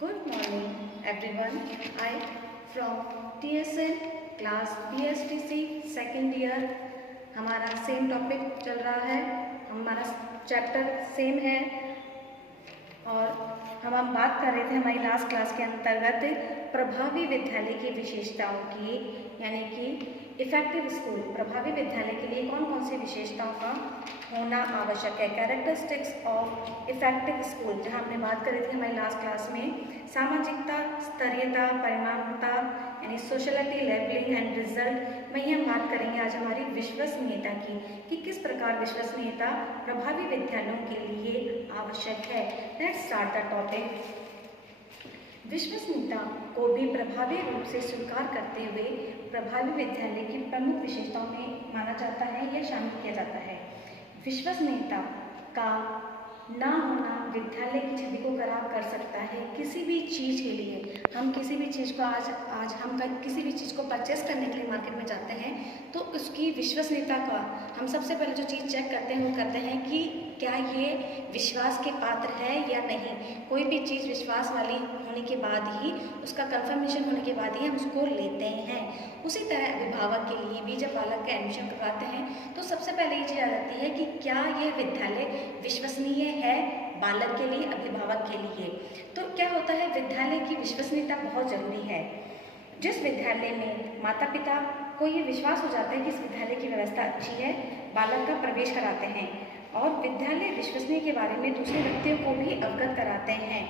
Good morning everyone. I from TSN class BSTC second year. हमारा same topic चल रहा है, हमारा चैप्टर सेम है और हम बात कर रहे थे हमारी लास्ट क्लास के अंतर्गत प्रभावी विद्यालय की विशेषताओं की, यानी कि इफेक्टिव स्कूल। प्रभावी विद्यालय के लिए कौन कौन सी विशेषताओं का होना आवश्यक है, कैरेक्टरिस्टिक्स ऑफ इफेक्टिव स्कूल। जहां हमने बात करी थी हमारी लास्ट क्लास में सामाजिकता, स्तरीयता, परिमाणता यानी सोशलिटी, लेवलिंग एंड रिजल्ट। वहीं हम बात करेंगे आज हमारी विश्वसनीयता की कि किस प्रकार विश्वसनीयता प्रभावी विद्यालयों के लिए आवश्यक है। Let's start the topic. विश्वसनीयता को भी प्रभावी रूप से स्वीकार करते हुए प्रभावी विद्यालय की प्रमुख विशेषताओं में माना जाता है या शामिल किया जाता है। विश्वसनीयता का ना होना विद्यालय की छवि को खराब कर सकता है। किसी भी चीज़ के लिए हम किसी भी चीज़ को आज हम किसी भी चीज़ को परचेस करने के लिए मार्केट में जाते हैं तो उसकी विश्वसनीयता का हम सबसे पहले जो चीज़ चेक करते हैं वो करते हैं कि क्या ये विश्वास के पात्र है या नहीं। कोई भी चीज़ विश्वास वाली होने के बाद ही, उसका कंफर्मेशन होने के बाद ही हम उसको लेते हैं। उसी तरह अभिभावक के लिए भी जब बालक का एडमिशन करवाते हैं तो सबसे पहले ये चीज़ आ जाती है कि क्या ये विद्यालय विश्वसनीय है बालक के लिए, अभिभावक के लिए। तो क्या होता है, विद्यालय की विश्वसनीयता बहुत ज़रूरी है। जिस विद्यालय में माता पिता को ये विश्वास हो जाता है कि इस विद्यालय की व्यवस्था अच्छी है, बालक का प्रवेश कराते हैं और विद्यालय विश्वसनीय के बारे में दूसरे व्यक्तियों को भी अवगत कराते हैं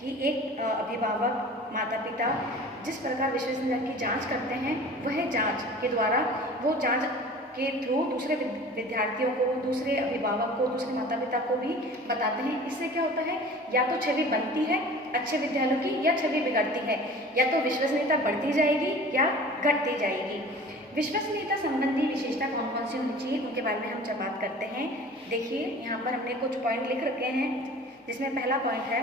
कि एक अभिभावक, माता पिता जिस प्रकार विश्वसनीयता की जांच करते हैं, वह जांच के द्वारा, वो जांच के थ्रू दूसरे विद्यार्थियों को, दूसरे अभिभावक को, दूसरे माता पिता को भी बताते हैं। इससे क्या होता है, या तो छवि बनती है अच्छे विद्यालयों की या छवि बिगड़ती है, या तो विश्वसनीयता बढ़ती जाएगी या घटती जाएगी। विश्वसनीयता संबंधी विशेषता कौन कौन सी होनी चाहिए, उनके बारे में हम जब बात करते हैं। देखिए यहाँ पर हमने कुछ पॉइंट लिख रखे हैं, जिसमें पहला पॉइंट है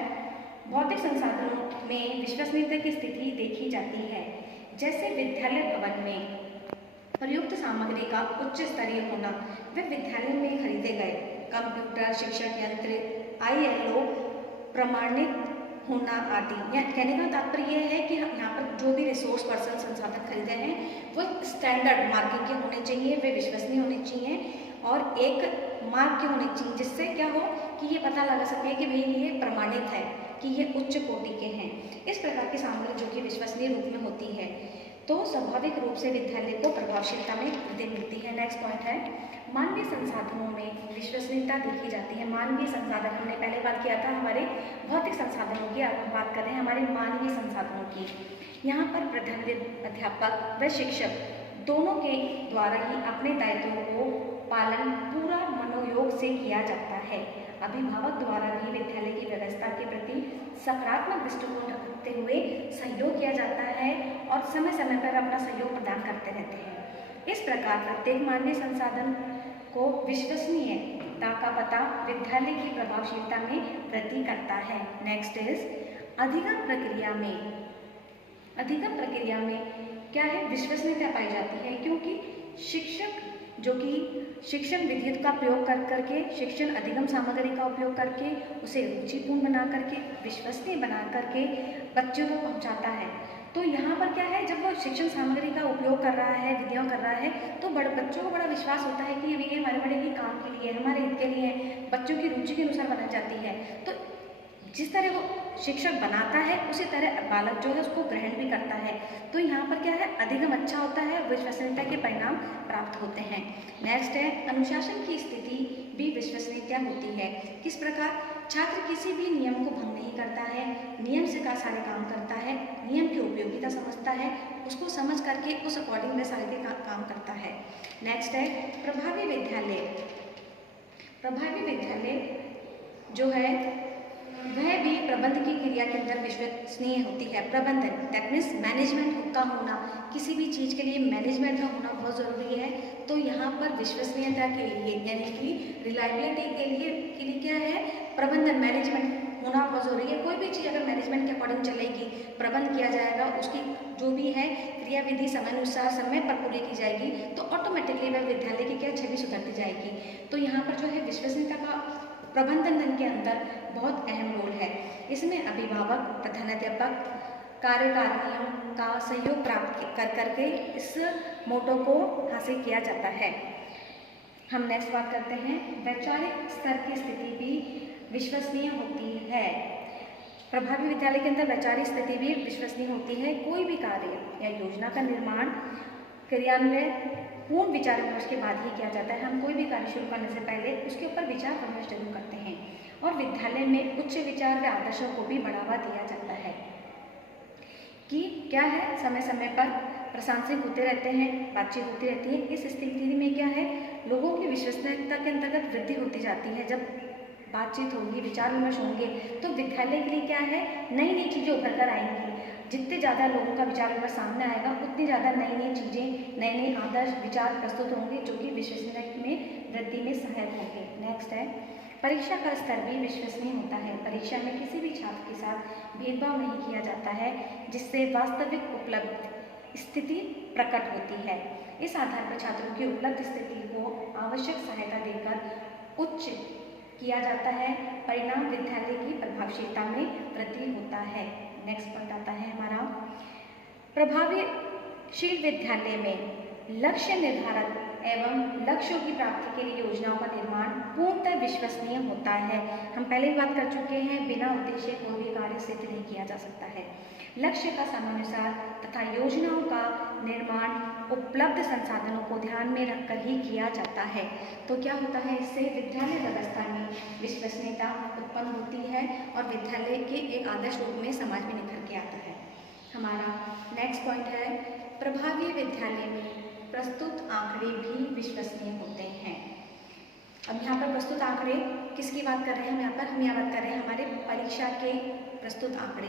भौतिक संसाधनों में विश्वसनीयता की स्थिति देखी जाती है। जैसे विद्यालय भवन में प्रयुक्त सामग्री का उच्च स्तरीय होना, वे विद्यालय में खरीदे गए कंप्यूटर, शिक्षक यंत्र, ILO प्रमाणित होना आदि। कहने का तात्पर्य यह है कि हम यहाँ पर जो भी रिसोर्स पर्सन संसाधन खरीदे हैं वो स्टैंडर्ड मार्किंग के होने चाहिए, वे विश्वसनीय होने चाहिए और एक मार्क के होने चाहिए, जिससे क्या हो कि ये पता लगा सके कि भाई ये प्रमाणित है, कि ये उच्च कोटि के हैं। इस प्रकार की सामग्री जो कि विश्वसनीय रूप में होती है तो स्वाभाविक रूप से विद्यालय को प्रभावशीलता में वृद्धि मिलती है। नेक्स्ट पॉइंट है मानवीय संसाधनों में विश्वसनीयता देखी जाती है। मानवीय संसाधन, हमने पहले बात किया था हमारे भौतिक संसाधनों की, अब हम बात कर रहे हैं हमारे मानवीय संसाधनों की। यहाँ पर प्रधान अध्यापक व शिक्षक दोनों के द्वारा ही अपने दायित्वों को पालन पूरा मनोयोग से किया जाता है। अभिभावक द्वारा भी विद्यालय की व्यवस्था के प्रति सकारात्मक दृष्टिकोण रखते हुए सहयोग किया जाता है और समय समय पर अपना सहयोग प्रदान करते रहते हैं। इस प्रकार प्रत्येक मानवीय संसाधन को विश्वसनीयता का पता विद्यालय की प्रभावशीलता में वृद्धि करता है। नेक्स्ट इज अधिगम प्रक्रिया में क्या है, विश्वसनीयता पाई जाती है, क्योंकि शिक्षक जो कि शिक्षण विधियों का प्रयोग कर करके, शिक्षण अधिगम सामग्री का उपयोग करके उसे रुचिपूर्ण बना करके, विश्वसनीय बना करके बच्चों को पहुंचाता है। तो यहाँ पर क्या है, जब वो शिक्षण सामग्री का उपयोग कर रहा है, विधियों कर रहा है, तो बच्चों को बड़ा विश्वास होता है कि ये हमारे बड़े ही काम के लिए, हमारे हित के लिए, बच्चों की रुचि के अनुसार बनाई जाती है। तो जिस तरह वो शिक्षक बनाता है उसी तरह बालक जो है उसको ग्रहण भी करता है। तो यहाँ पर क्या है, अधिगम अच्छा होता है, विश्वसनीयता के परिणाम प्राप्त होते हैं। नेक्स्ट है अनुशासन की स्थिति भी विश्वसनीयता होती है। किस प्रकार, छात्र किसी भी नियम को भंग नहीं करता है, नियम से का सारे काम करता है, नियम की उपयोगिता समझता है, उसको समझ करके उस अकॉर्डिंग में सारे के काम करता है। नेक्स्ट है प्रभावी विद्यालय जो है वह भी प्रबंध की क्रिया के अंदर विश्वसनीय होती है। प्रबंधन दैट मीन्स मैनेजमेंट का होना, किसी भी चीज़ के लिए मैनेजमेंट का होना बहुत ज़रूरी है। तो यहाँ पर विश्वसनीयता के लिए यानी कि रिलायबिलिटी के लिए क्या है, प्रबंधन, मैनेजमेंट होना बहुत ज़रूरी है। कोई भी चीज़ अगर मैनेजमेंट के अकॉर्डिंग चलेगी, प्रबंध किया जाएगा, उसकी जो भी है क्रियाविधि समयानुसार समय पर पूरी की जाएगी, तो ऑटोमेटिकली वह विद्यालय की क्या छवि सुधरती जाएगी। तो यहाँ पर जो है विश्वसनीयता का प्रबंधन के अंदर बहुत अहम रोल है। इसमें अभिभावक, प्रधानाध्यापक, कार्यकारिणियों का सहयोग प्राप्त कर करके इस मोटो को हासिल किया जाता है। हम नेक्स्ट बात करते हैं, वैचारिक स्तर की स्थिति भी विश्वसनीय होती है। प्रभावी विद्यालय के अंदर वैचारिक स्थिति भी विश्वसनीय होती है। कोई भी कार्य या योजना का निर्माण, क्रियान्वयन पूर्ण विचार विमर्श के बाद ही किया जाता है। हम कोई भी कार्य शुरू करने से पहले उसके ऊपर विचार विमर्श जरूर करते हैं। और विद्यालय में उच्च विचार व आदर्शों को भी बढ़ावा दिया जाता है कि क्या है, समय समय पर प्रशंसक होते रहते हैं, बातचीत होती रहती है। इस स्थिति में क्या है, लोगों की विश्वसनीयता के अंतर्गत वृद्धि होती जाती है। जब बातचीत होगी, विचार विमर्श होंगे, तो विद्यालय के लिए क्या है, नई नई चीज़ें उभर कर आएंगी। जितने ज़्यादा लोगों का विचार विमर्श सामने आएगा, उतनी ज़्यादा नई नई चीज़ें, नए नए आदर्श विचार प्रस्तुत होंगे, जो कि विश्वसनीयता में वृद्धि में सहायक होंगे। नेक्स्ट है, परीक्षा का स्तर भी विश्वसनीय होता है। परीक्षा में किसी भी छात्र के साथ भेदभाव नहीं किया जाता है, जिससे वास्तविक उपलब्ध स्थिति प्रकट होती है। इस आधार पर छात्रों की उपलब्ध स्थिति को आवश्यक सहायता देकर उच्च किया जाता है। परिणाम विद्यालय की प्रभावशीलता में वृद्धि होता है। नेक्स्ट पॉइंट आता है हमारा, प्रभावशील विद्यालय में लक्ष्य निर्धारण एवं लक्ष्यों की प्राप्ति के लिए योजनाओं का निर्माण पूर्णतः विश्वसनीय होता है। हम पहले भी बात कर चुके हैं, बिना उद्देश्य कोई भी कार्य सिद्ध नहीं किया जा सकता है। लक्ष्य का समयानुसार तथा योजनाओं का निर्माण उपलब्ध संसाधनों को ध्यान में रखकर ही किया जाता है। तो क्या होता है, इससे विद्यालय व्यवस्था में विश्वसनीयता उत्पन्न होती है और विद्यालय के एक आदर्श रूप में समाज में निखर के आता है। हमारा नेक्स्ट पॉइंट है, प्रभावी विद्यालय में प्रस्तुत आंकड़े भी विश्वसनीय होते हैं। अब यहाँ पर प्रस्तुत आंकड़े किसकी बात कर रहे हैं हम यहाँ बात कर रहे हैं हमारे परीक्षा के प्रस्तुत आंकड़े।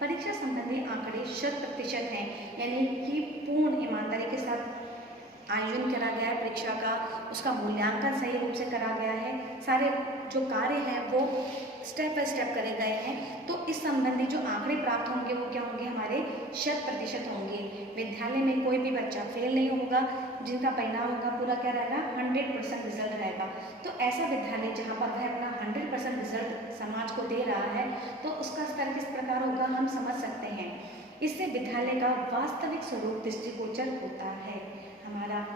परीक्षा संबंधी आंकड़े 100% हैं, यानी कि पूर्ण ईमानदारी के साथ आयोजन करा गया है परीक्षा का, उसका मूल्यांकन सही रूप से करा गया है, सारे जो कार्य हैं वो स्टेप बाय स्टेप करे गए हैं। तो इस संबंधी जो आंकड़े प्राप्त होंगे वो क्या होंगे, हमारे 100% होंगे। विद्यालय में कोई भी बच्चा फेल नहीं होगा, जिनका परिणाम होगा पूरा क्या रहेगा, 100% रिजल्ट रहेगा। तो ऐसा विद्यालय जहाँ पर वह अपना 100% रिजल्ट समाज को दे रहा है, तो उसका स्तर किस प्रकार होगा हम समझ सकते हैं। इससे विद्यालय का वास्तविक स्वरूप दृष्टिगोचर होता है। हमारा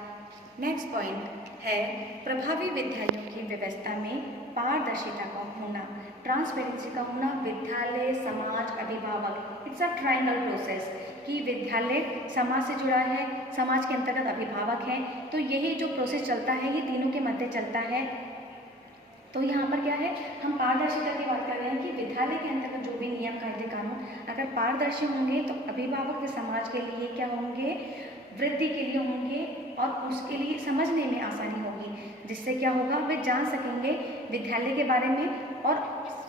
नेक्स्ट पॉइंट है, प्रभावी विद्यालयों की व्यवस्था में पारदर्शिता का होना, ट्रांसपेरेंसी का होना। विद्यालय, समाज, अभिभावक, इट्स अ ट्रायंगल प्रोसेस कि विद्यालय समाज से जुड़ा है, समाज के अंतर्गत अभिभावक हैं, तो यही जो प्रोसेस चलता है ये तीनों के मध्य चलता है। तो यहाँ पर क्या है, हम पारदर्शिता की बात कर रहे हैं कि विद्यालय के अंतर्गत जो भी नियम, कायदे, कानून अगर पारदर्शी होंगे तो अभिभावक के समाज के लिए क्या होंगे, वृद्धि के लिए होंगे और उसके लिए समझने में आसानी होगी, जिससे क्या होगा, वे जान सकेंगे विद्यालय के बारे में और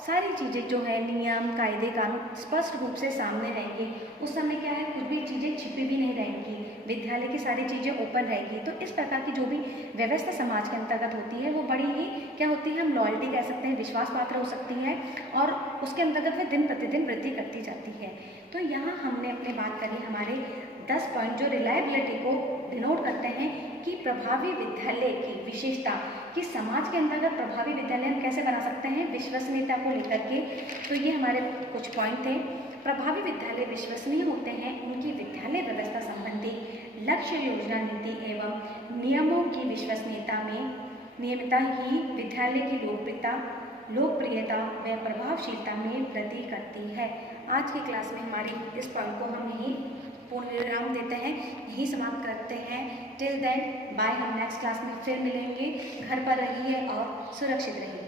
सारी चीज़ें जो है, नियम, कायदे, कानून स्पष्ट रूप से सामने रहेंगी। उस समय क्या है, कुछ भी चीज़ें छिपी भी नहीं रहेंगी, विद्यालय की सारी चीज़ें ओपन रहेगी। तो इस प्रकार की जो भी व्यवस्था समाज के अंतर्गत होती है वो बड़ी ही क्या होती है, हम लॉयल्टी कह सकते हैं, विश्वास पात्र हो सकती है और उसके अंतर्गत वे दिन प्रतिदिन वृद्धि करती जाती है। तो यहाँ हमने अपनी बात करी हमारे 10 पॉइंट जो रिलायबिलिटी को डिनोट करते हैं कि प्रभावी विद्यालय की विशेषता, कि समाज के अंतर्गत प्रभावी विद्यालय हम कैसे बना सकते हैं विश्वसनीयता को लेकर के। तो ये हमारे कुछ पॉइंट थे। प्रभावी विद्यालय विश्वसनीय होते हैं उनकी विद्यालय व्यवस्था संबंधी लक्ष्य, योजना, नीति एवं नियमों की विश्वसनीयता में नियमितता ही विद्यालय की लोकप्रियता व प्रभावशीलता में वृद्धि करती है। आज की क्लास में हमारी इस पॉइंट को हम यहीं पूर्ण विराम देते हैं, यहीं समाप्त करते हैं। टिल देन बाय, हम नेक्स्ट क्लास में फिर मिलेंगे। घर पर रहिए और सुरक्षित रहिए।